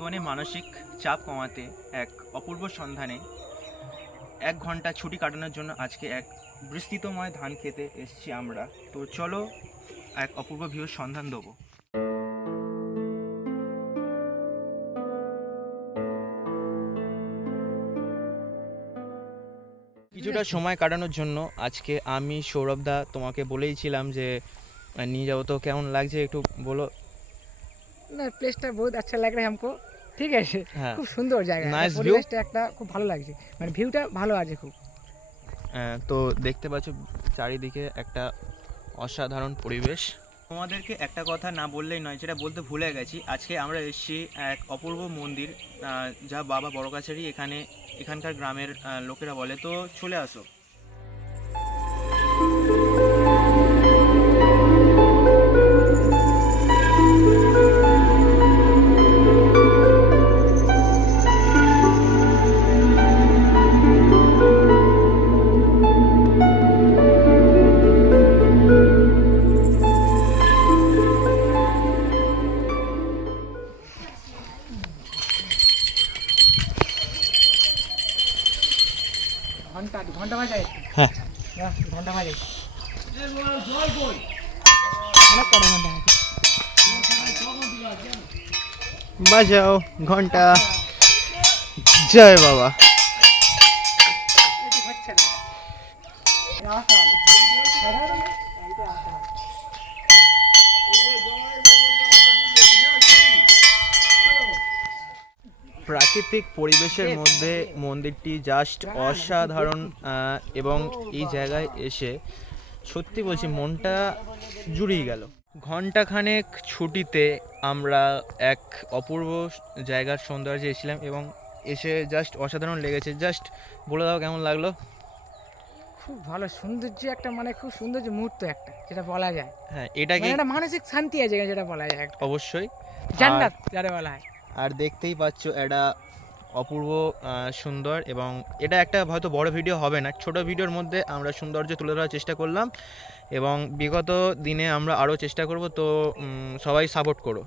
জীবনে মানসিক চাপ কমাতে এক অপূর্ব সন্ধানে 1 ঘন্টা ছুটি কাটানোর জন্য আজকে এক বিস্তৃতময় ধান খেতে এসেছি আমরা। তো চলো এক অপূর্ব ভিউর সন্ধান দেবো। কিছুটা সময় কাটানোর জন্য আজকে আমি সৌরভদা তোমাকে বলেইছিলাম যে নিয়ে যাবো, তো কেমন লাগছে একটু বলো। না, প্লেসটা বহুত আচ্ছা লাগ রা हमको। ঠিক আছে, হ্যাঁ, খুব সুন্দর জায়গা, নাইস ভিউ। পরিবেশটা একটা খুব ভালো লাগছে, মানে ভিউটা ভালো আছে খুব। তো দেখতে পাচ্ছ চারিদিকে একটা অসাধারণ পরিবেশ। তোমাদেরকে একটা কথা না বললেই নয়, যেটা বলতে ভুলে গেছি। আজকে আমরা এসেছি এক অপূর্ব মন্দির, যা বাবা বড়গাছারি এখানকার গ্রামের লোকেরা বলে। তো চলে আসো। ঘন্টা ঘন্টা বাজায়, হ্যাঁ, ঘন্টা বাজায়, অনেক কটা ঘন্টা আছে। বাজাও ঘন্টা। জয় বাবা। এটি হচ্ছে না, এটা আসতে হবে। এইটা আসতে হবে। প্রাকৃতিক পরিবেশের মধ্যে মন্দিরটি জাস্ট অসাধারণ, এবং এই জায়গায় এসে সত্যি বলছি মনটা জুড়িয়ে গেল। ঘন্টাখানেক ছুটিতে আমরা এক অপূর্ব জায়গার সৌন্দর্যে এসেছিলাম এবং এসে জাস্ট অসাধারণ লেগেছে। জাস্ট বলে দাও কেমন লাগলো। খুব ভালো সৌন্দর্য একটা, মানে খুব সৌন্দর্য মুহূর্ত একটা, যেটা বলা যায়। হ্যাঁ, এটাকে মানে একটা মানসিক শান্তি আছে এখানে, যেটা বলা যায় একটা অবশ্যই। জান্নাত যারা বলা হয়। আর দেখতেই পাচ্ছ এটা অপূর্ব সুন্দর, এবং এটা একটা হয়তো বড় ভিডিও হবে না, ছোট ভিডিওর মধ্যে আমরা সৌন্দর্য তুলে ধরার চেষ্টা করলাম এবং বিগত দিনে আমরা আরও চেষ্টা করব। তো সবাই সাপোর্ট করো।